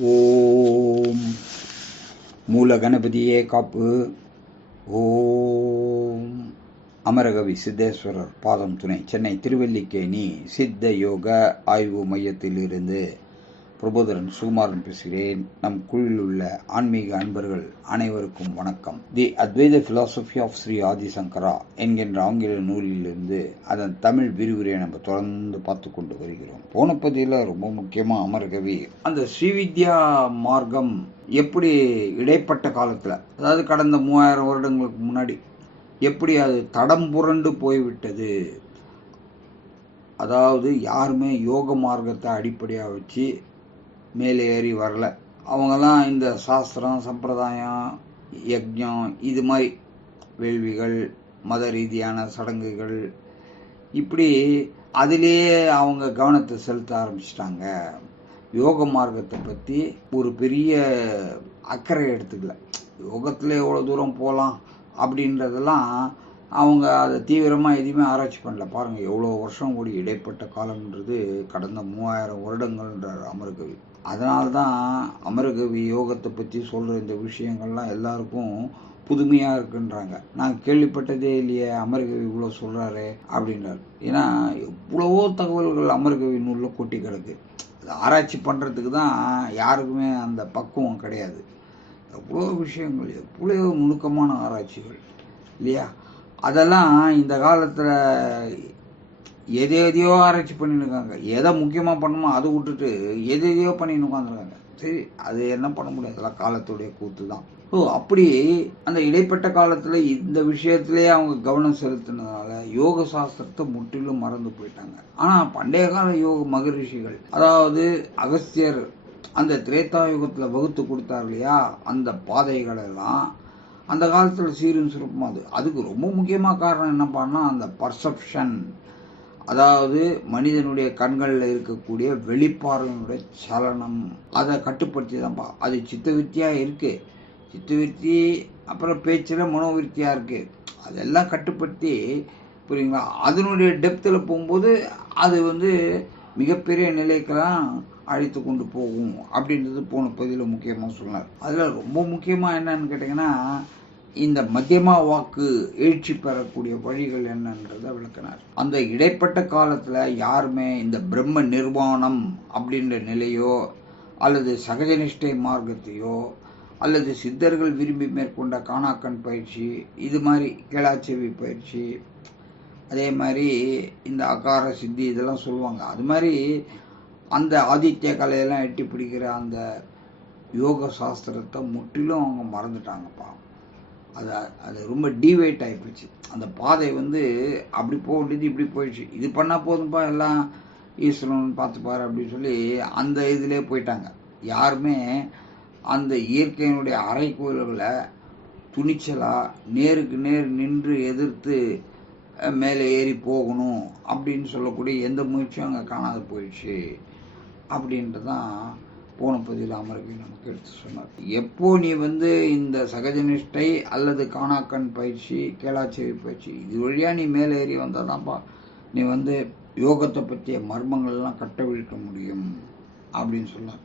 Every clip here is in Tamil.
ஓம் மூல கணபதியே காப்பு. ஓம் அமரகவி சித்தேஸ்வரர் பாதம் துணை. சென்னை திருவல்லிக்கேணி சித்த யோக ஆய்வு மையத்திலிருந்து பிரபோதரன் சுகுமாரன் பேசுகிறேன். நம் குழுவில் உள்ள ஆன்மீக அன்பர்கள் அனைவருக்கும் வணக்கம். தி அத்வைத பிலாசபி ஆஃப் ஸ்ரீ ஆதிசங்கரா என்கின்ற ஆங்கில நூலிலிருந்து அதன் தமிழ் விரிவுரையை நம்ம தொடர்ந்து பார்த்து கொண்டு வருகிறோம். போன பதியில் ரொம்ப முக்கியமாக அமர்கவி அந்த ஸ்ரீவித்யா மார்க்கம் எப்படி இடைப்பட்ட காலத்தில் அதாவது கடந்த மூவாயிரம் வருடங்களுக்கு முன்னாடி எப்படி அது தடம் புரண்டு போய்விட்டது? அதாவது யாருமே யோக மார்க்கத்தை அடிப்படையாக வச்சு மேலே ஏறி வரல. அவங்கெல்லாம் இந்த சாஸ்திரம் சம்பிரதாயம் யஜ்ஞம் இது மாதிரி வேள்விகள் மத ரீதியான சடங்குகள் இப்படி அதிலேயே அவங்க கவனத்தை செலுத்த ஆரம்பிச்சிட்டாங்க. யோக மார்க்கத்தை பற்றி ஒரு பெரிய அக்கறை எடுத்துக்கல. யோகத்தில் எவ்வளோ தூரம் போகலாம் அப்படின்றதெல்லாம் அவங்க அதை தீவிரமாக எதுவுமே ஆராய்ச்சி பண்ணல. பாருங்கள் எவ்வளோ வருஷம் கூடி இடைப்பட்ட காலம்ன்றது கடந்த மூவாயிரம் வருடங்கள்ன்றார் அமர்கவி. அதனால தான் அமரகவி யோகத்தை பற்றி சொல்கிற இந்த விஷயங்கள்லாம் எல்லாருக்கும் புதுமையாக இருக்குன்றாங்க. நான் கேள்விப்பட்டதே இல்லையே அமரகவி இவ்வளோ சொல்கிறாரு அப்படின்றார். ஏன்னா எவ்வளவோ தகவல்கள் அமரகவி நூலில் கொட்டி கிடக்கு. அது ஆராய்ச்சி பண்ணுறதுக்கு தான் யாருக்குமே அந்த பக்குவம் கிடையாது. எவ்வளோ விஷயங்கள் எவ்வளோ நுணுக்கமான ஆராய்ச்சிகள் இல்லையா? அதெல்லாம் இந்த காலத்தில் எதை எதையோ ஆராய்ச்சி பண்ணிட்டு இருக்காங்க எதை முக்கியமாக பண்ணணுமோ அதை விட்டுட்டு எது எதையோ பண்ணின்னு உட்காந்துருக்காங்க சரி அது என்ன பண்ண முடியாது அதெல்லாம் காலத்துடைய கூத்து தான். ஸோ அப்படி அந்த இடைப்பட்ட காலத்தில் இந்த விஷயத்திலே அவங்க கவனம் செலுத்தினதால யோக சாஸ்திரத்தை முற்றிலும் மறந்து போயிட்டாங்க. ஆனால் பண்டைய கால யோக மகரிஷிகள் அதாவது அகஸ்தியர் அந்த திரேதா யுகத்தில் வகுத்து கொடுத்தார் இல்லையா? அந்த பாதைகள் எல்லாம் அந்த காலத்தில் சீரும் சிறப்பும் அது? அதுக்கு ரொம்ப முக்கியமாக காரணம் என்னப்பான்னா அந்த பர்செப்ஷன் அதாவது மனிதனுடைய கண்களில் இருக்கக்கூடிய வெளிப்பார்வையினுடைய சலனம். அதை கட்டுப்படுத்தி தான்ப்பா அது சித்தவித்தியாக இருக்குது சித்தவித்தி அப்புறம் பேச்சில் மனோவிருத்தியாக இருக்குது அதெல்லாம் கட்டுப்படுத்தி புரியுங்களா? அதனுடைய டெப்த்தில் போகும்போது அது வந்து மிகப்பெரிய நிலைக்கெல்லாம் அழைத்து கொண்டு போகும். அப்படின்றது போன பகுதியில் முக்கியமாக சொன்னார். அதில் ரொம்ப முக்கியமாக என்னன்னு கேட்டிங்கன்னா இந்த மத்தியமா வாக்கு எழுச்சி பெறக்கூடிய வழிகள் என்னன்றதை விளக்கினார். அந்த இடைப்பட்ட காலத்தில் யாருமே இந்த பிரம்ம நிர்வாணம் அப்படின்ற நிலையோ அல்லது சகஜனிஷ்டை மார்க்கத்தையோ அல்லது சித்தர்கள் விரும்பி மேற்கொண்ட காணாக்கண் பயிற்சி இது மாதிரி கேளாச்செவி பயிற்சி அதே மாதிரி இந்த அகார சித்தி இதெல்லாம் சொல்லுவாங்க. அது மாதிரி அந்த ஆதித்ய கலையெல்லாம் எட்டி பிடிக்கிற அந்த யோக சாஸ்திரத்தை முற்றிலும் அவங்க மறந்துட்டாங்கப்பா. அது அது ரொம்ப டிவைட் ஆகிப்போச்சு அந்த பாதை வந்து அப்படி போக வேண்டியது இப்படி போயிடுச்சு. இது பண்ணால் போதும்ப்பா எல்லாம் ஈஸ்வரன் பார்த்துப்பார் அப்படின்னு சொல்லி அந்த இதிலே போயிட்டாங்க. யாருமே அந்த இயற்கையினுடைய அரைக்கோயில்களை துணிச்சலாக நேருக்கு நேர் நின்று எதிர்த்து மேலே ஏறி போகணும் அப்படின்னு சொல்லக்கூடிய எந்த முயற்சியும் அங்கே காணாது போயிடுச்சு. அப்படின்றதான் போன பதிவில் அமர்வி நமக்கு எடுத்து சொன்னார். எப்போ நீ வந்து இந்த சகஜனிஷ்டை அல்லது காணாக்கண் பயிற்சி கேளாச்சேவி பயிற்சி இது வழியாக நீ மேலே ஏறி வந்தால் தான்ப்பா நீ வந்து யோகத்தை பற்றிய மர்மங்கள்லாம் கட்டவிழ்க்க முடியும் அப்படின்னு சொன்னார்.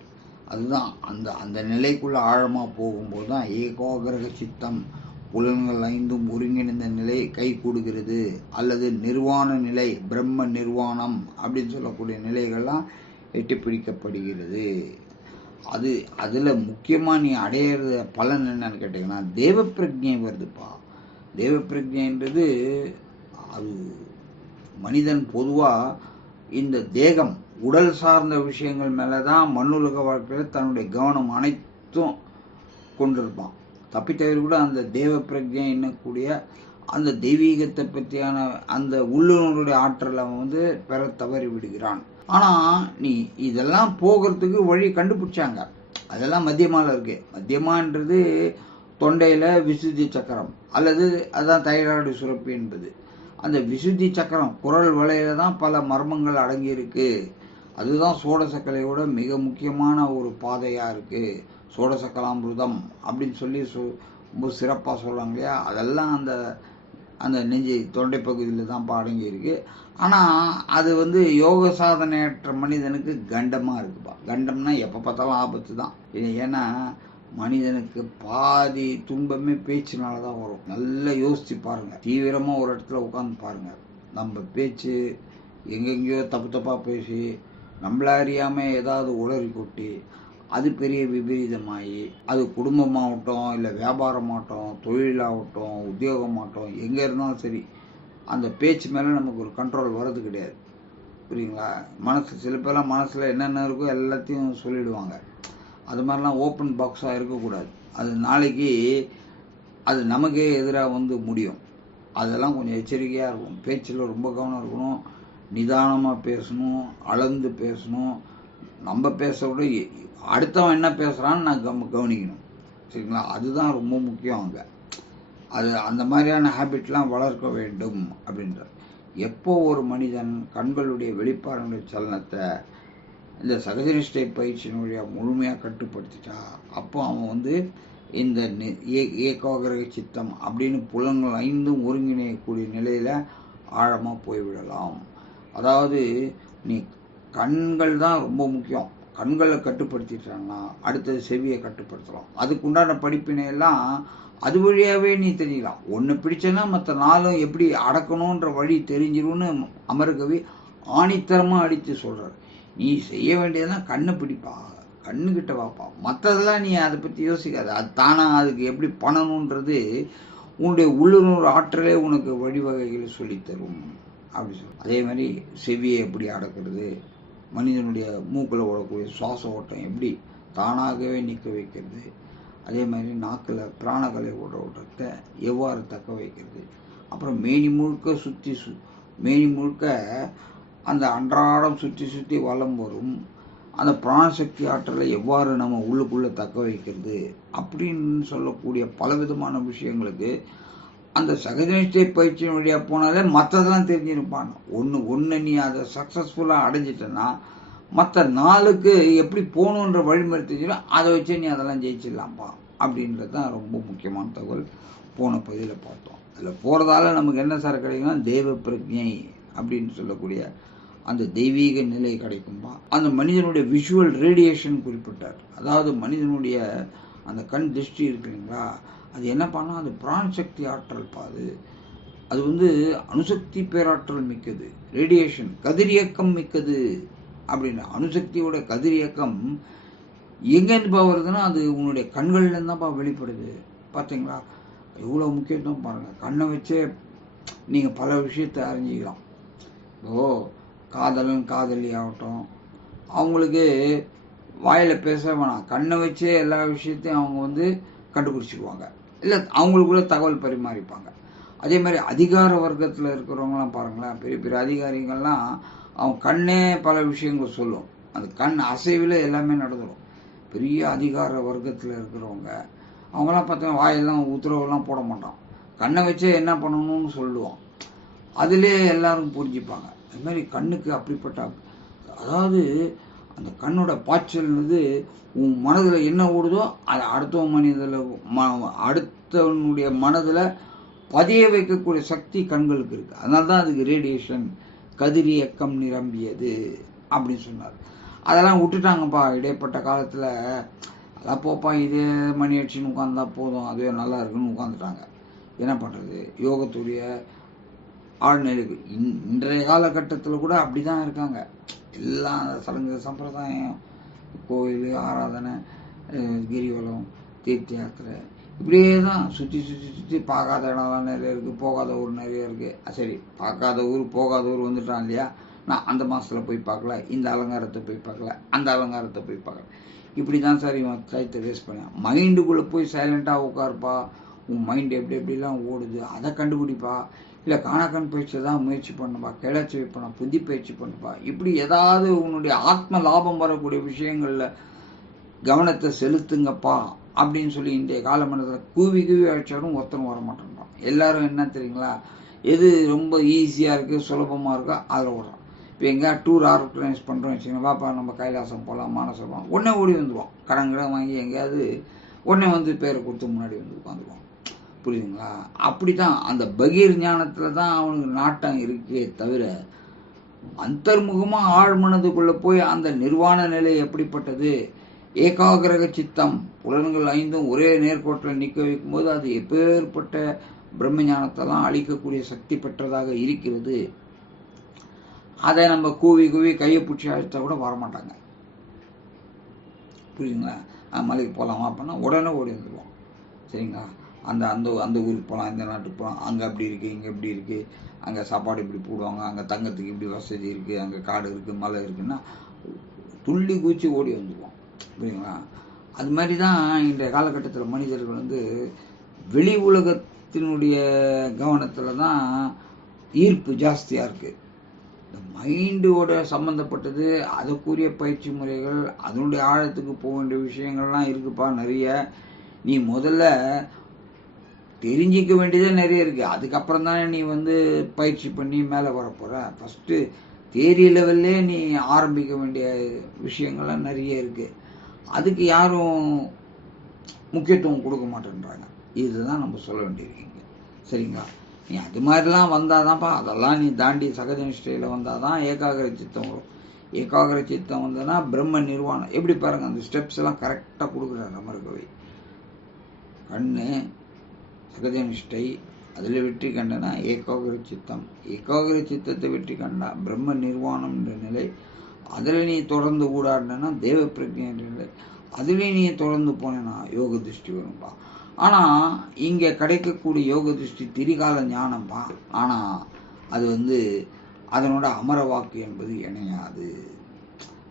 அதுதான் அந்த அந்த நிலைக்குள்ளே ஆழமாக போகும்போது தான் ஏகோகிரக சித்தம் புலன்கள் ஐந்தும் ஒருங்கிணைந்த நிலை கை கூடுகிறது. அல்லது நிர்வாண நிலை பிரம்ம நிர்வாணம் அப்படின்னு சொல்லக்கூடிய நிலைகள்லாம் எட்டி பிடிக்கப்படுகிறது அது அதில் முக்கியமாக நீ அடையிறது பலன் என்னன்னு கேட்டிங்கன்னா தேவ பிரஜை வருதுப்பா. தேவ பிரஜைன்றது அது மனிதன் பொதுவாக இந்த தேகம் உடல் சார்ந்த விஷயங்கள் மேலே தான் மண்ணுலக வாழ்க்கையில் தன்னுடைய கவனம் அனைத்தும் கொண்டிருப்பான். தப்பித்தவர் கூட அந்த தேவ பிரஜை என்னக்கூடிய அந்த தெய்வீகத்தை பற்றியான அந்த உள்ளுணர்வுடைய ஆற்றலை வந்து பெற தவறி விடுகிறான். ஆனால் நீ இதெல்லாம் போகிறதுக்கு வழி கண்டுபிடிச்சாங்க. அதெல்லாம் மத்தியமாவில் இருக்கு. மத்தியமான்றது தொண்டையில் விசுத்தி சக்கரம். அல்லது அதான் தைராய்டு சுரப்பி என்பது. அந்த விசுத்தி சக்கரம் குரல் வலையில தான் பல மர்மங்கள் அடங்கியிருக்கு. அதுதான் சோடசக்கலையோட மிக முக்கியமான ஒரு பாதையாக இருக்குது சோடசக்கலாமிருதம் அப்படின்னு சொல்லி சொ ரொம்ப சிறப்பாக சொல்கிறாங்க இல்லையா? அதெல்லாம் அந்த அந்த நெஞ்சு தொண்டை பகுதியில் தான் பாடங்கி இருக்குது ஆனால் அது வந்து யோக சாதனையற்ற மனிதனுக்கு கண்டமாக இருக்குப்பா. கண்டம்னா எப்போ பார்த்தாலும் ஆபத்து தான். ஏன்னா மனிதனுக்கு பாதி துன்பமே பேச்சுனால தான் வரும். நல்லா யோசித்து பாருங்கள் தீவிரமாக ஒரு இடத்துல உட்காந்து பாருங்கள் நம்ம பேச்சு எங்கெங்கேயோ தப்பு தப்பாக பேசி நம்மள அறியாமல் ஏதாவது உளறி கொட்டி அது பெரிய விபரீதமாகி அது குடும்பமாகட்டும் இல்லை வியாபாரமாகட்டும் தொழிலாகட்டும் உத்தியோகமாகட்டும் எங்கே இருந்தாலும் சரி அந்த பேச்சு மேலே நமக்கு ஒரு கண்ட்ரோல் வர்றது கிடையாது. புரியுங்களா மனசு சில பேர்லாம் மனசில் என்னென்ன இருக்கோ எல்லாத்தையும் சொல்லிடுவாங்க. அது மாதிரிலாம் ஓப்பன் பாக்ஸாக இருக்கக்கூடாது. அது நாளைக்கு அது நமக்கே எதிராக வந்து முடியும். அதெல்லாம் கொஞ்சம் எச்சரிக்கையாக இருக்கும் பேச்சில் ரொம்ப கவனம் இருக்கணும். நிதானமாக பேசணும். அளந்து பேசணும். நம்ம பேச விட அடுத்தவன் என்ன பேசுகிறான்னு நான் கவ கவனிக்கணும். சரிங்களா? அதுதான் ரொம்ப முக்கியம் அங்கே. அது அந்த மாதிரியான ஹேபிட்லாம் வளர்க்க வேண்டும் அப்படின்ற. எப்போ ஒரு மனிதன் கண்களுடைய வெளிப்பாருடைய சலனத்தை இந்த சகஜனிஷ்டை பயிற்சியினுடைய முழுமையாக கட்டுப்படுத்திட்டா அப்போ அவன் வந்து இந்த நி- ஏ- சித்தம் அப்படின்னு புலன்கள் ஐந்தும் ஒருங்கிணையக்கூடிய நிலையில் ஆழமாக போய்விடலாம். அதாவது நீ கண்கள் தான் ரொம்ப முக்கியம். கண்களை கட்டுப்படுத்திட்டாங்கன்னா அடுத்தது செவியை கட்டுப்படுத்தலாம். அதுக்குண்டான படிப்பினை எல்லாம் அது வழியாகவே நீ தெரியலாம் ஒன்று பிடிச்சனா மற்ற நாளும் எப்படி அடக்கணுன்ற வழி தெரிஞ்சிரும்னு அமரகவி ஆணித்தரமாக அடித்து சொல்கிறார் நீ செய்ய வேண்டியதெல்லாம் கண்ணை பிடிப்பா. கண்ணுக்கிட்ட வாப்பா. மற்றதெல்லாம் நீ அதை பற்றி யோசிக்காத. அது தானாக அதுக்கு எப்படி பண்ணணுன்றது உன்னுடைய உள்ளுணர்வு ஆற்றலே உனக்கு வழிவகைகளை சொல்லித்தரும். அப்படி சொல் அதே மாதிரி செவியை எப்படி அடக்கிறது? மனிதனுடைய மூக்கில் ஓடக்கூடிய சுவாச ஓட்டம் எப்படி தானாகவே நிற்க வைக்கிறது? அதே மாதிரி நாக்கில் பிராணகலை ஓட ஓட்டத்தை எவ்வாறு தக்க வைக்கிறது? அப்புறம் மேனி முழுக்க சுற்றி சு மேனி முழுக்க அந்த அன்றாடம் சுற்றி சுற்றி வளம் வரும். அந்த பிராணசக்தி ஆற்றலை எவ்வாறு நம்ம உள்ளுக்குள்ளே தக்க வைக்கிறது? அப்படின்னு சொல்லக்கூடிய பலவிதமான விஷயங்களுக்கு அந்த சகஜனிஷ்டை பயிற்சியின் வழியாக போனாலே மற்றதெல்லாம் தெரிஞ்சிருப்பான் ஒன்று ஒன்று நீ அதை சக்ஸஸ்ஃபுல்லாக அடைஞ்சிட்டன்னா மற்ற நாளுக்கு எப்படி போகணுன்ற வழிமுறை தெரிஞ்சிடும். அதை வச்சு நீ அதெல்லாம் ஜெயிச்சிடலாம்ப்பா அப்படின்றது தான் ரொம்ப முக்கியமான தகவல் போன பதிவில் பார்த்தோம். அதில் போகிறதால நமக்கு என்ன சார் கிடைக்கும்னா தெய்வ பிரஜை அப்படின்னு சொல்லக்கூடிய அந்த தெய்வீக நிலை கிடைக்கும்பா. அந்த மனிதனுடைய விஷுவல் ரேடியேஷன் குறிப்பிட்டார். அதாவது மனிதனுடைய அந்த கண் திருஷ்டி இருக்கு இல்லைங்களா அது என்ன பண்ணால் அது பிராண் சக்தி ஆற்றல் பாது. அது வந்து அணுசக்தி பேராற்றல் மிக்கது. ரேடியேஷன் கதிரியக்கம் மிக்கது. அப்படின்னு அணுசக்தியோட கதிரியக்கம் எங்கேருந்துப்பா வருதுன்னா அது உன்னுடைய கண்கள்லேருந்து வெளிப்படுது. பார்த்தீங்களா எவ்வளோ முக்கியத்துவம் பாருங்கள் கண்ணை வச்சே நீங்கள் பல விஷயத்தை அறிஞ்சிக்கலாம். ஓ காதலன் காதலி ஆகட்டும். அவங்களுக்கு வாயில் பேச வேணாம். கண்ணை வச்சே எல்லா விஷயத்தையும் அவங்க வந்து கண்டுபிடிச்சிடுவாங்க இல்லை அவங்களுக்குள்ள தகவல் பரிமாறிப்பாங்க. அதே மாதிரி அதிகார வர்க்கத்தில் இருக்கிறவங்களாம் பாருங்களேன் பெரிய பெரிய அதிகாரிகள்லாம் அவங்க கண்ணே பல விஷயங்கள் சொல்லும். அந்த கண் அசைவில் எல்லாமே நடந்துடும் பெரிய அதிகார வர்க்கத்தில் இருக்கிறவங்க அவங்களாம் பார்த்தீங்கன்னா வாயெல்லாம் உத்தரவுலாம் போட மாட்டான். கண்ணை வச்சே என்ன பண்ணணும்னு சொல்லுவான். அதிலே எல்லாரும் புரிஞ்சுப்பாங்க. அது மாதிரி கண்ணுக்கு அப்படிப்பட்ட அதாவது அந்த கண்ணோட பாய்ச்சல்ன்றது உன் மனதில் என்ன ஓடுதோ அதை அடுத்த மனிதில் ம அடுத்தவனுடைய மனதில் பதிய வைக்கக்கூடிய சக்தி கண்களுக்கு இருக்குது அதனால தான் அதுக்கு ரேடியேஷன் கதிரியக்கம் நிரம்பியது அப்படின்னு சொன்னார். அதெல்லாம் விட்டுட்டாங்கப்பா. இடைப்பட்ட காலத்தில் அதான் போப்பா இதே மணி அடிச்சுன்னு உட்காந்தா போதும். அதுவே நல்லா இருக்குன்னு உட்காந்துட்டாங்க என்ன பண்ணுறது யோகத்துடைய ஆழ்நிலை இன் இன்றைய காலகட்டத்தில் கூட அப்படி தான் இருக்காங்க. எல்லாம் சடங்கு சம்பிரதாயம் கோயில் ஆராதனை கிரிவலம் தீர்த்த யாத்திரை. இப்படியே தான் சுற்றி சுற்றி சுற்றி பார்க்காத இடம்லாம் நிறைய இருக்குது போகாத ஊர் நிறைய இருக்குது சரி பார்க்காத ஊர் போகாத ஊர் வந்துட்டான் இல்லையா? நான் அந்த மாதத்தில் போய் பார்க்கல இந்த அலங்காரத்தை போய் பார்க்கல அந்த அலங்காரத்தை போய் பார்க்கல. இப்படி தான் சார் இவன் டயத்தை வேஸ்ட் பண்ணான். மைண்டுக்குள்ளே போய் சைலண்ட்டாக உட்காருப்பா. உன் மைண்ட் எப்படி எப்படிலாம் ஓடுது அதை கண்டுபிடிப்பா. இல்லை காணக்கன் பயிற்சி தான் முயற்சி பண்ணுப்பா கிளச்சி வைப்பா புத்தி பயிற்சி பண்ணுப்பா இப்படி ஏதாவது உன்னுடைய ஆத்ம லாபம் வரக்கூடிய விஷயங்களில் கவனத்தை செலுத்துங்கப்பா அப்படின்னு சொல்லி இன்றைய காலமண்டலத்தில் கூவி கூவி அழைச்சாலும் ஒருத்தரும் வர மாட்டேன்றான் எல்லாரும் என்ன தெரியுங்களா? எது ரொம்ப ஈஸியாக இருக்குது சுலபமாக இருக்கோ அதில் விடுறான் இப்போ எங்கேயா டூர் ஆர்கனைஸ் பண்ணுறோம் வச்சுக்கோங்க பாப்பா நம்ம கைலாசம் போகலாம் மானசம் போகலாம் உடனே ஓடி வந்துடுவான் கடன் கடன் வாங்கி எங்கேயாவது உடனே வந்து பேரை கொடுத்து முன்னாடி வந்து உட்காந்துருவோம் புரியுதுங்களா? அப்படி தான் அந்த பகீர் ஞானத்தில் தான் அவனுக்கு நாட்டம் இருக்கே தவிர அந்தர்முகமாக ஆழ்மனதுக்குள்ளே போய் அந்த நிர்வாண நிலை எப்படிப்பட்டது? ஏகாகிரக சித்தம் புலன்கள் ஐந்தும் ஒரே நேர்கோட்டில் நிற்க வைக்கும்போது அது எப்பேற்பட்ட பிரம்ம ஞானத்தெல்லாம் அழிக்கக்கூடிய சக்தி பெற்றதாக இருக்கிறது. அதை நம்ம கூவி கூவி கையை பிடிச்சி அழுத்தா கூட வரமாட்டாங்க. புரியுதுங்களா? மலைக்கு போகலாமா அப்படின்னா உடனே ஓடி வந்துடுவோம் சரிங்களா? அந்த அந்த அந்த ஊருக்கு போகலாம் இந்த நாட்டுக்கு போகலாம் அங்கே அப்படி இருக்குது இங்கே இப்படி இருக்குது அங்கே சாப்பாடு இப்படி போடுவாங்க அங்கே தங்கத்துக்கு இப்படி வசதி இருக்குது அங்கே காடு இருக்குது மலை இருக்குன்னா துள்ளி குச்சி ஓடி வந்துடுவோம் புரியுங்களா அது மாதிரி தான் இன்றைய காலகட்டத்தில் மனிதர்கள் வந்து வெளி உலகத்தினுடைய கவனத்தில் தான் ஈர்ப்பு ஜாஸ்தியாக இருக்குது இந்த மைண்டோட சம்மந்தப்பட்டது அதுக்குரிய பயிற்சி முறைகள் அதனுடைய ஆழத்துக்கு போக வேண்டிய விஷயங்கள்லாம் இருக்குப்பா நிறைய. நீ முதல்ல தெரிஞ்சிக்க வேண்டியதே நிறைய இருக்குது அதுக்கப்புறம் தானே நீ வந்து பயிற்சி பண்ணி மேலே வரப்போகிற ஃபஸ்ட்டு தேரி லெவல்லே நீ ஆரம்பிக்க வேண்டிய விஷயங்கள்லாம் நிறைய இருக்குது அதுக்கு யாரும் முக்கியத்துவம் கொடுக்க மாட்டேன்றாங்க. இதுதான் நம்ம சொல்ல வேண்டியிருக்கீங்க. சரிங்களா? நீ அது மாதிரிலாம் வந்தால் தான்ப்பா அதெல்லாம் நீ தாண்டி சகஜ நிஷ்டையில் வந்தால் தான் ஏகாகிர சித்தம் வரும். ஏகாகிர சித்தம் வந்ததுன்னா பிரம்ம நிர்வாணம். எப்படி பாருங்கள் அந்த ஸ்டெப்ஸ் எல்லாம் கரெக்டாக கொடுக்குறாரு அமர்கவை. கண்ணு சகஜ அதில் வெற்றி கண்டனா ஏகோகிர சித்தம். ஏகோகிர சித்தத்தை வெற்றி கண்டா பிரம்ம நிர்வாணம் என்ற நிலை. அதில் நீ தொடர்ந்து ஊடாடினா தேவ பிரஜை என்ற நிலை. அதிலே நீ தொடர்ந்து போனேன்னா யோக திருஷ்டி வரும்பா. ஆனால் இங்கே கிடைக்கக்கூடிய யோக திருஷ்டி திரிகால ஞானம்பா. ஆனால் அது வந்து அதனோட அமர வாக்கு என்பது இணையாது.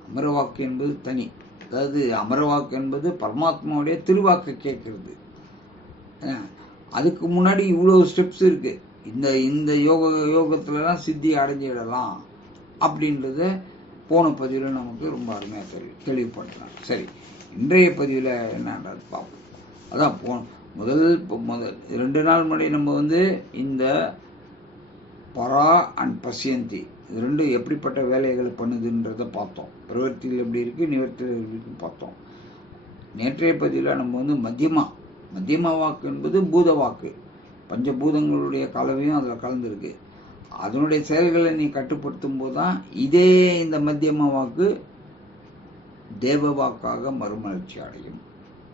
அமரவாக்கு என்பது தனி. அதாவது அமர வாக்கு என்பது பரமாத்மாவுடைய திருவாக்கை கேட்கறது. அதுக்கு முன்னாடி இவ்வளோ ஸ்டெப்ஸ் இருக்கு. இந்த இந்த யோக யோகத்துலலாம் சித்தி அடைஞ்சிடலாம் அப்படின்றத போன பதிவில் நமக்கு ரொம்ப அருமையாக தெளி தெளிவுபடுத்துறாங்க சரி இன்றைய பதிவில் என்னன்றது பார்ப்போம். அதான் போ முதல் இப்போ முதல் ரெண்டு நாள் முன்னாடி நம்ம வந்து இந்த பரா அண்ட் பசியந்தி இது ரெண்டும் எப்படிப்பட்ட வேலைகளை பண்ணுதுன்றதை பார்த்தோம். பிரவர்த்தியில் எப்படி இருக்குது நிவர்த்தியில் எப்படி இருக்குன்னு பார்த்தோம். நேற்றைய பதிவில் நம்ம வந்து மதியமாக மத்தியம வாக்கு என்பது பூத வாக்கு. பஞ்சபூதங்களுடைய கலவையும் அதில் கலந்துருக்கு. அதனுடைய செயல்களை நீ கட்டுப்படுத்தும் போது தான் இதே இந்த மத்தியம வாக்கு தேவ வாக்காக மறுமலர்ச்சி அடையும்.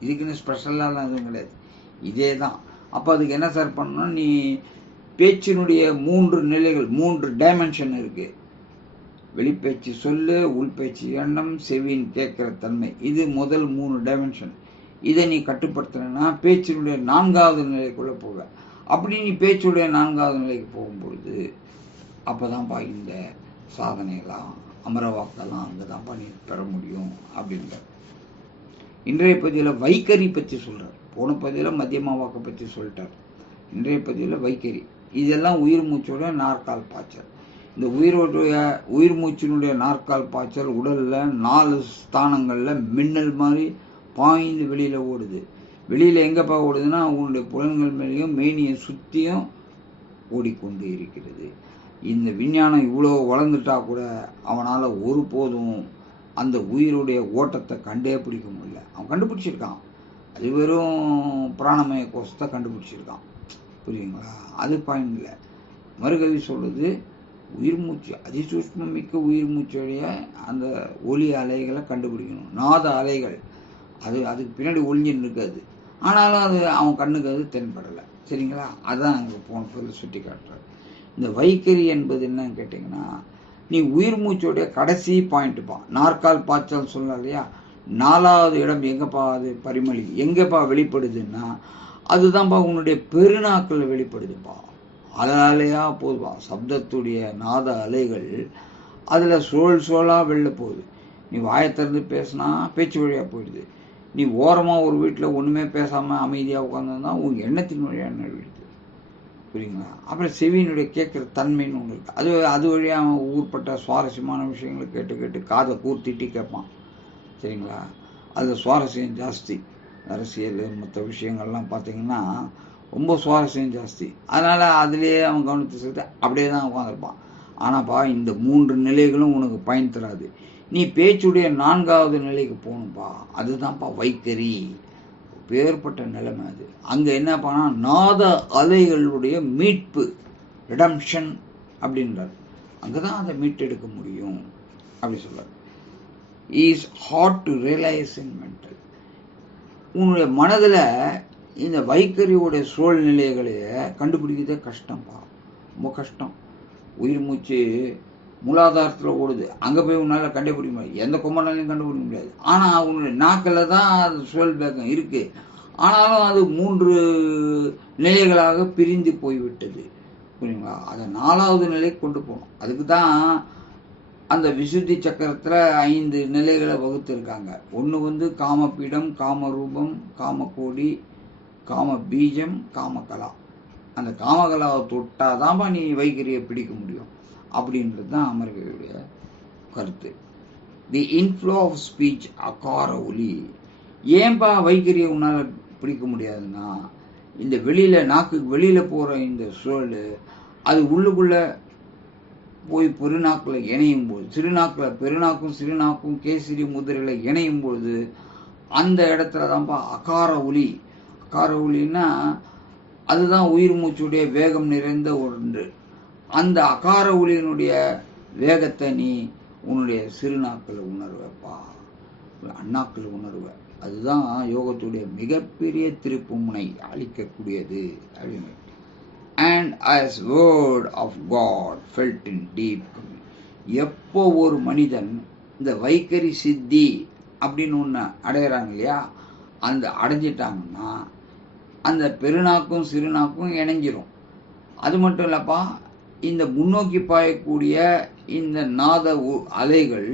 இதுக்குன்னு ஸ்பெஷலாலாம் எதுவும் கிடையாது. இதே தான் அப்போ அதுக்கு என்ன சார் பண்ணணும்? நீ பேச்சினுடைய மூன்று நிலைகள் மூன்று டைமென்ஷன் இருக்குது வெளிப்பேச்சு சொல்லு உள்பேச்சு எண்ணம் செவின் கேட்குற தன்மை. இது முதல் மூணு டைமென்ஷன் இதை நீ கட்டுப்படுத்தலைன்னா பேச்சினுடைய நான்காவது நிலைக்குள்ளே போக அப்படி நீ பேச்சுடைய நான்காவது நிலைக்கு போகும்பொழுது அப்போதான்ப்பா இந்த சாதனையெல்லாம் அமரவாக்கெல்லாம் அங்கே தான்ப்பா நீ பெற முடியும் அப்படின்ற இன்றைய பதிவில் வைக்கறி பற்றி சொல்கிறார் போன பதிவில் மத்தியமா வாக்கை பற்றி சொல்லிட்டார். இன்றைய பதிவில் வைக்கறி இதெல்லாம் உயிர் மூச்சோட நாற்கால் பாய்ச்சல். இந்த உயிரோடைய உயிர் மூச்சினுடைய நாற்கால் பாய்ச்சல் உடலில் நாலு ஸ்தானங்களில் மின்னல் மாதிரி பாய்ந்து வெளியில் ஓடுது. வெளியில் எங்கப்பா ஓடுதுன்னா உங்களுடைய புலன்கள் மேலேயும் மேனியை சுற்றியும் ஓடிக்கொண்டு இருக்கிறது. இந்த விஞ்ஞானம் இவ்வளோ வளர்ந்துட்டா கூட அவனால் ஒருபோதும் அந்த உயிருடைய ஓட்டத்தை கண்டே பிடிக்க முடியல. அவன் கண்டுபிடிச்சிருக்கான். அது வெறும் பிராணமய கோஷத்தை கண்டுபிடிச்சிருக்கான். புரியுங்களா அது பாயிண்ட் இல்லை. மறுகவி சொல்கிறது உயிர் மூச்சு அதிசூஷ்மம் மிக்க உயிர் மூச்சுடைய அந்த ஒலி அலைகளை கண்டுபிடிக்கணும். நாத அலைகள். அது அதுக்கு பின்னாடி ஒளிஞ்சின்னு இருக்காது ஆனாலும் அது அவன் கண்ணுக்கு அது தென்படலை. சரிங்களா? அதான் அங்கே போன பொருள் சுட்டி காட்டுறாரு. இந்த வைக்கரி என்பது என்னன்னு கேட்டிங்கன்னா நீ உயிர் மூச்சோடைய கடைசி பாயிண்ட்டுப்பா நாற்கால் பாய்ச்சல் சொல்லலாம் இல்லையா? நாலாவது இடம் எங்கேப்பா அது பரிமளி? எங்கேப்பா வெளிப்படுதுன்னா அதுதான்ப்பா உன்னுடைய பெருநாக்கில் வெளிப்படுதுப்பா. அலையா போதுப்பா சப்தத்துடைய நாத அலைகள் அதில் சோல் சோலாக வெளில போகுது. நீ வாயை திறந்து பேசினா பேச்சு வழியாக போயிடுது. நீ ஓரமாக ஒரு வீட்டில் ஒன்றுமே பேசாமல் அமைதியாக உட்காந்துருந்தா உன் எண்ணத்தின் வழியாக நழுவிடுது புரியுங்களா? அப்புறம் செவியினுடைய கேட்குற தன்மைன்னு ஒன்று இருக்குது அது அது வழியாக அவன் ஊர்பட்ட சுவாரஸ்யமான விஷயங்களை கேட்டு கேட்டு காதை கூர்த்திட்டு கேட்பான். சரிங்களா? அது சுவாரஸ்யம் ஜாஸ்தி. அரசியல் மற்ற விஷயங்கள்லாம் பார்த்தீங்கன்னா ரொம்ப சுவாரஸ்யம் ஜாஸ்தி. அதனால் அதுலேயே அவன் கவனத்தை செலுத்த அப்படியே தான் உட்காந்துருப்பான் ஆனாப்பா இந்த மூன்று நிலைகளும் உனக்கு பயன் தராது. நீ பேச்சுடைய நான்காவது நிலைக்கு போகணும்ப்பா அதுதான்ப்பா வைக்கரி பேர்பட்ட நிலைமை அது. அங்கே என்ன பண்ணா நாத அலைகளுடைய மீட்பு ரிடம்ஷன் அப்படின்றார். அங்கே தான் அதை மீட்டெடுக்க முடியும் அப்படி சொல்றார். Is hard to realise in mental உன்னுடைய மனதில் இந்த வைக்கரியோடைய சூழ்நிலைகளையே கண்டுபிடிக்கிறதே கஷ்டம்ப்பா ரொம்ப கஷ்டம். உயிர் மூச்சு மூலாதாரத்தில் ஓடுது. அங்கே போய் உன்னால் கண்டுபிடிக்க முடியாது எந்த கொம்பனாலையும் கண்டுபிடிக்க முடியாது. ஆனால் அவனுடைய நாக்கில் தான் அது சுழல் வேகம் இருக்குது ஆனாலும் அது மூன்று நிலைகளாக பிரிந்து போய்விட்டது. புரியுங்களா அதை நாலாவது நிலைக்கு கொண்டு போகணும். அதுக்கு தான் அந்த விசுத்தி சக்கரத்தில் ஐந்து நிலைகளை வகுத்திருக்காங்க. ஒன்று வந்து காமபீடம் காமரூபம் காமக்கோடி காம பீஜம் காமகலா. அந்த காமகலாவை தொட்டால் தான்ப்பா நீ வைகரியை பிடிக்க முடியும். அப்படின்றது தான் அமெரிக்காவுடைய கருத்து. தி இன்ஃப்ளோ ஆஃப் ஸ்பீச் அகார ஒலி ஏன்பா வைகரியை உன்னால் பிடிக்க முடியாதுன்னா இந்த வெளியில் நாக்குக்கு வெளியில் போகிற இந்த சூழல் அது உள்ளுக்குள்ளே போய் பெருநாக்கில் இணையும் போது சிறுநாக்கில் பெருநாக்கும் சிறுநாக்கும் கேசரி முதிரையில் இணையும் பொழுது அந்த இடத்துல தான்ப்பா அகார ஒலி அகார ஒலின்னா அதுதான் உயிர் மூச்சுடைய வேகம் நிறைந்த ஒன்று. அந்த அகார ஒளியினுடைய வேகத்தை நீ உன்னுடைய சிறுநாக்கில் உணர்வப்பா. அண்ணாக்கில் உணர்வ. அதுதான் யோகத்துடைய மிகப்பெரிய திருப்பு முனை அளிக்கக்கூடியது அப்படின்னு and as word of God felt in deep எப்போ ஒரு மனிதன் இந்த வைக்கரி சித்தி அப்படின்னு ஒன்று அடையிறாங்க இல்லையா? அந்த அடைஞ்சிட்டாங்கன்னா அந்த பெருநாக்கும் சிறுநாக்கும் இணைஞ்சிரும். அது மட்டும் இல்லப்பா இந்த முன்னோக்கி பாயக்கூடிய இந்த நாத உ- அலைகள்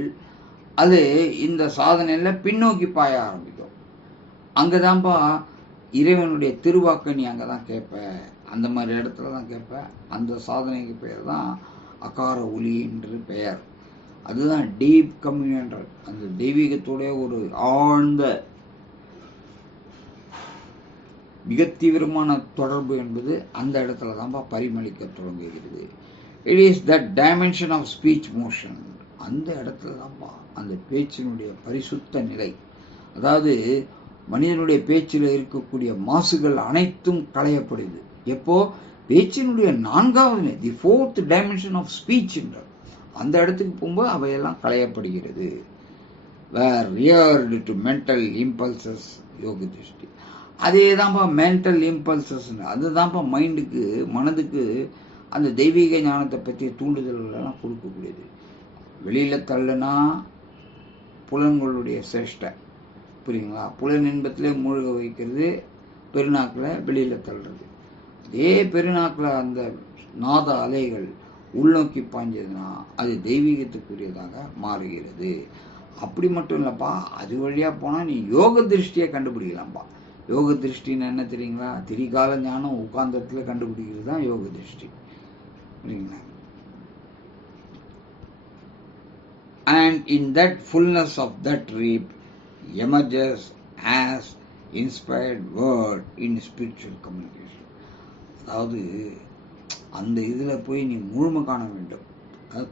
அது இந்த சாதனையில் பின்னோக்கி பாய ஆரம்பிக்கும். அங்கே தான்ப்பா இறைவனுடைய திருவாக்க நீ அங்கே தான் கேட்ப அந்த மாதிரி இடத்துல தான் கேட்ப அந்த சாதனைக்கு பெயர் தான் அகார ஒலி என்று பெயர். அதுதான் டீப் கம்யூனியன்ற அந்த தெய்வீகத்துடைய ஒரு ஆழ்ந்த மிக தீவிரமான தொடர்பு என்பது அந்த இடத்துல தான்ப்பா பரிமளிக்க தொடங்குகிறது. It is that dimension of speech motion அந்த இடத்துல தான்ப்பா அந்த பேச்சினுடைய பரிசுத்த நிலை. அதாவது மனிதனுடைய பேச்சில் இருக்கக்கூடிய மாசுகள் அனைத்தும் களையப்படுது. எப்போ? பேச்சினுடைய நான்காவது the fourth dimension of speech என்ற அந்த இடத்துக்கு போகும்போது அவையெல்லாம் களையப்படுகிறது. Where reared to mental impulses யோக திருஷ்டி அதே தான்ப்பா மென்டல் இம்பல்சஸ்னு அதுதான்ப்பா மைண்டுக்கு மனதுக்கு அந்த தெய்வீக ஞானத்தை பற்றிய தூண்டுதல்களெல்லாம் கொடுக்கக்கூடியது. வெளியில் தள்ளுனா புலன்களுடைய சேஷ்டை புரியுங்களா புலன் இன்பத்திலே மூழ்க வைக்கிறது பெருநாக்கில் வெளியில் தள்ளுறது. அதே பெருநாக்கில் அந்த நாத அலைகள் உள்நோக்கி பாய்ஞ்சதுன்னா அது தெய்வீகத்துக்குரியதாக மாறுகிறது. அப்படி மட்டும் இல்லைப்பா அது வழியாக போனால் நீ யோக திருஷ்டியை கண்டுபிடிக்கலாம்ப்பா யோக திருஷ்டின்னு என்ன தெரியுங்களா? திரிகால ஞானம் உட்காந்தத்தில் கண்டுபிடிக்கிறது தான் யோக திருஷ்டி புரியுங்களா and in that fullness of that reap emerges as inspired word in spiritual communication அதாவது அந்த இதில் போய் நீ முழுமை காண வேண்டும். அது-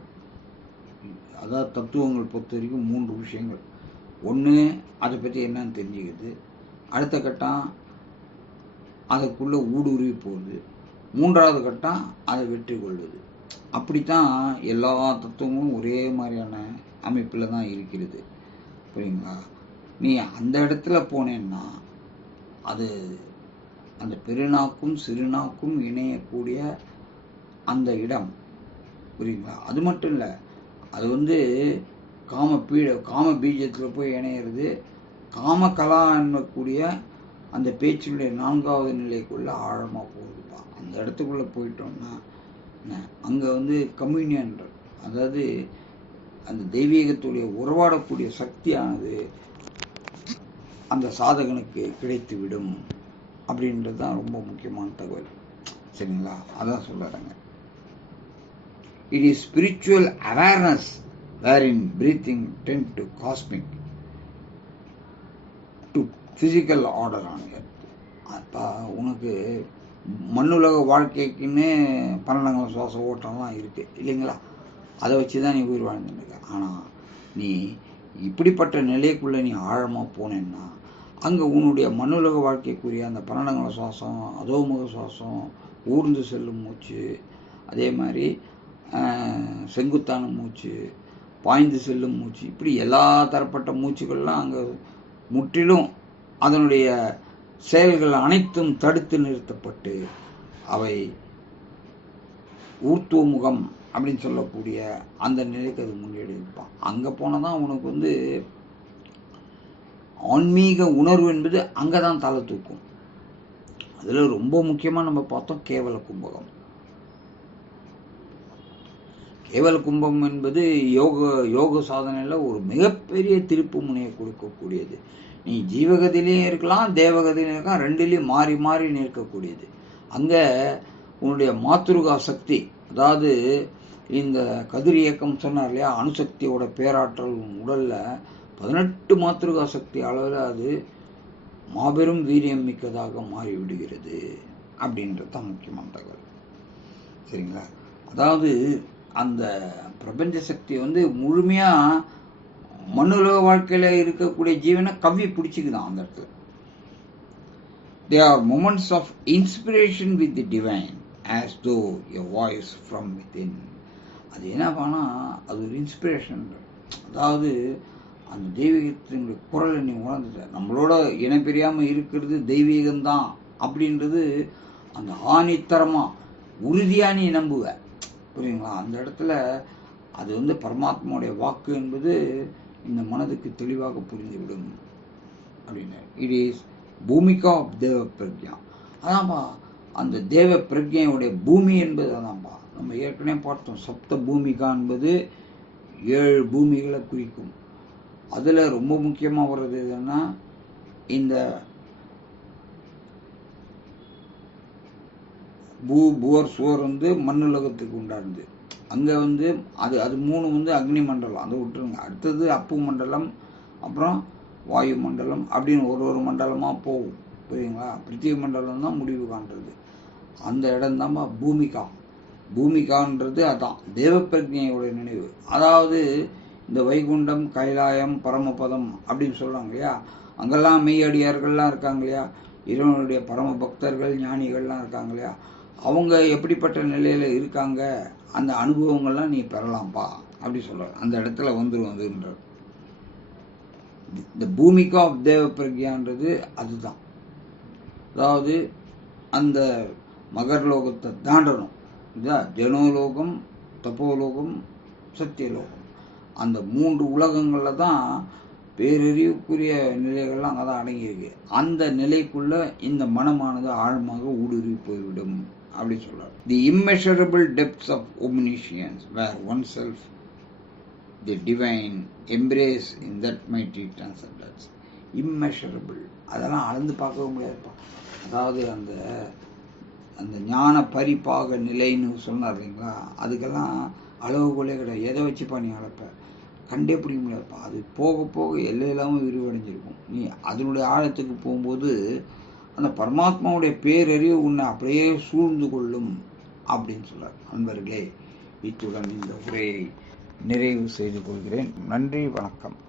அதாவது தத்துவங்கள் பொறுத்த வரைக்கும் மூன்று விஷயங்கள். ஒன்று அதை பற்றி என்னன்னு தெரிஞ்சுக்கிறது. அடுத்த கட்டம் அதுக்குள்ளே ஊடுருவி போகுது. மூன்றாவது கட்டம் அதை வெற்றி கொள்வது அப்படித்தான் எல்லா தத்துவமும் ஒரே மாதிரியான அமைப்பில் தான் இருக்கிறது. புரியுங்களா? நீ அந்த இடத்துல போனேன்னா அது அந்த பெருநாக்கும் சிறுநாக்கும் இணையக்கூடிய அந்த இடம். புரியுங்களா? அது மட்டும் இல்லை அது வந்து காம பீட காம பீஜத்தில் போய் இணையிறது காமகலா என்னக்கூடிய அந்த பேச்சினுடைய நான்காவது நிலைக்குள்ள ஆழமாக போகுதுப்பா. அந்த இடத்துக்குள்ளே போயிட்டோம்னா அங்கே வந்து கம்யூனியன் அதாவது அந்த தெய்வீகத்துடைய உறவாடக்கூடிய சக்தியானது அந்த சாதகனுக்கு கிடைத்துவிடும் அப்படின்றது தான் ரொம்ப முக்கியமான தகவல். சரிங்களா? அதான் சொல்லுறேங்க it is spiritual awareness where in breathing then to cosmic physical order on அப்போ உனக்கு மண்ணுலக வாழ்க்கைக்குன்னு பன்னெண்டாங்க சுவாச ஓட்டம்லாம் இருக்குது இல்லைங்களா? அதை வச்சு தான் நீ உயிர் வாழ்ந்துருக்க ஆனால் நீ இப்படிப்பட்ட நிலைக்குள்ளே நீ ஆழமாக போனேன்னா அங்கே உன்னுடைய மண்ணுலக வாழ்க்கைக்குரிய அந்த பன்னெண்டங்கள சுவாசம் அதோமுக சுவாசம் ஊர்ந்து செல்லும் மூச்சு அதே மாதிரி செங்குத்தான மூச்சு பாய்ந்து செல்லும் மூச்சு இப்படி எல்லா தரப்பட்ட மூச்சுகள்லாம் அங்கே முற்றிலும் அதனுடைய செயல்கள் அனைத்தும் தடுத்து நிறுத்தப்பட்டு அவை ஊர்த்துவ முகம் அப்படின்னு சொல்லக்கூடிய அந்த நிலைக்கு அது முன்னெடுப்பான் அங்கே போனால் தான் உனக்கு வந்து ஆன்மீக உணர்வு என்பது அங்கே தான் தலை தூக்கும். அதில் ரொம்ப முக்கியமாக நம்ம பார்த்தோம் கேவல கும்பகம். கேவல கும்பம் என்பது யோக யோக சாதனையில் ஒரு மிகப்பெரிய திருப்பு முனையை கொடுக்கக்கூடியது. நீ ஜீவகதிலையும் இருக்கலாம் தேவகதிலையும் இருக்கலாம் ரெண்டுலேயும் மாறி மாறி நிற்கக்கூடியது. அங்கே உன்னுடைய மாத்துருகா சக்தி அதாவது இந்த கதிர் இயக்கம் சொன்னார் இல்லையா அணுசக்தியோட பேராற்றல் உடலில் பதினெட்டு மாத்ருகா சக்தி அளவில் அது மாபெரும் வீரியம் மிக்கதாக மாறிவிடுகிறது அப்படின்றது தான் முக்கியமான தகவல். சரிங்களா? அதாவது அந்த பிரபஞ்ச சக்தி வந்து முழுமையாக மண்ணுலக வாழ்க்கையில் இருக்கக்கூடிய ஜீவனை கவ்வி பிடிச்சிக்குதான் அந்த இடத்துல. They are moments of inspiration with the divine as though a voice from within அது என்ன பண்ணால் அது ஒரு இன்ஸ்பிரேஷன் அதாவது அந்த தெய்வீகத்தினுடைய குரலை நீ உணர்ந்துட்ட. நம்மளோட இணைப்பிரியாமல் இருக்கிறது தெய்வீகம்தான் அப்படின்றது அந்த ஆணித்தரமாக உறுதியாக நீ நம்புவ. புரியுங்களா அந்த இடத்துல அது வந்து பரமாத்மாவுடைய வாக்கு என்பது இந்த மனதுக்கு தெளிவாக புரிந்துவிடும் அப்படின்னு. இட் இஸ் பூமிகா ஆஃப் தேவ பிரக்யா அதான்ப்பா அந்த தேவ பிரக்ஞையுடைய பூமி என்பது அதான்ப்பா நம்ம ஏற்கனவே பார்த்தோம் சப்த பூமிகா என்பது ஏழு பூமிகளை குறிக்கும். அதில் ரொம்ப முக்கியமாக வர்றது எதுன்னா இந்த பூ புவர் சுவர் வந்து மண்ணுலகத்துக்கு உண்டானது. அங்கே வந்து அது அது மூணு வந்து அக்னி மண்டலம். அதை விட்டுருங்க. அடுத்தது அப்பு மண்டலம் அப்புறம் வாயு மண்டலம் அப்படின்னு ஒரு ஒரு மண்டலமாக போகும். புரியுங்களா பிருத்திவி மண்டலம் தான் முடிவு காண்றது. அந்த இடம் பூமிகா. பூமிகான்றது அதான் தேவ நினைவு. அதாவது இந்த வைகுண்டம் கைலாயம் பரமபதம் அப்படின்னு சொல்லுவாங்க இல்லையா? அங்கெல்லாம் மெய்யடியார்கள்லாம் இருக்காங்க இல்லையா? இறைவனுடைய பரம பக்தர்கள் ஞானிகள்லாம் இருக்காங்க இல்லையா? அவங்க எப்படிப்பட்ட நிலையில் இருக்காங்க? அந்த அனுபவங்கள்லாம் நீ பெறலாம்ப்பா அப்படி சொல்கிறார் அந்த இடத்துல வந்துடும் அதுன்றார் இந்த பூமிகா ஆஃப் தேவ பிரக்யான்றது அதுதான். அதாவது அந்த மகர்லோகத்தை தாண்டணும். இதா ஜனோலோகம் தப்போலோகம் சத்தியலோகம். அந்த மூன்று உலகங்களில் தான் பேரறிவுக்குரிய நிலைகள்லாம் அங்கே தான் அடங்கியிருக்கு. அந்த நிலைக்குள்ளே இந்த மனமானது ஆழமாக ஊடுருவி போய்விடும். அப்படி சொல்றார். The immeasurable immeasurable of of where one self the divine embrace in that mighty transcendence. Immeasurable அதெல்லாம் அளந்து பார்க்கவே முடியாதுப்பா அதாவது அந்த அந்த ஞான பரிபாக நிலைன்னு சொன்னார் இல்லைங்களா? அதுக்கெல்லாம் அளவுகோலே கிடையாது. எதை வச்சுப்பா நீ அளப்ப? கண்டே பிடிக்க முடியாதுப்பா அது போக போக எல்லையில்லாமல் விரிவடைஞ்சிருக்கும். நீ அதனுடைய ஆழத்துக்கு போகும்போது அந்த பரமாத்மாவுடைய பேரறிவு உன்னை அப்படியே சூழ்ந்து கொள்ளும் அப்படின்னு சொல்றார். நண்பர்களே இத்துடன் இந்த உரையை நிறைவு செய்து கொள்கிறேன். நன்றி வணக்கம்.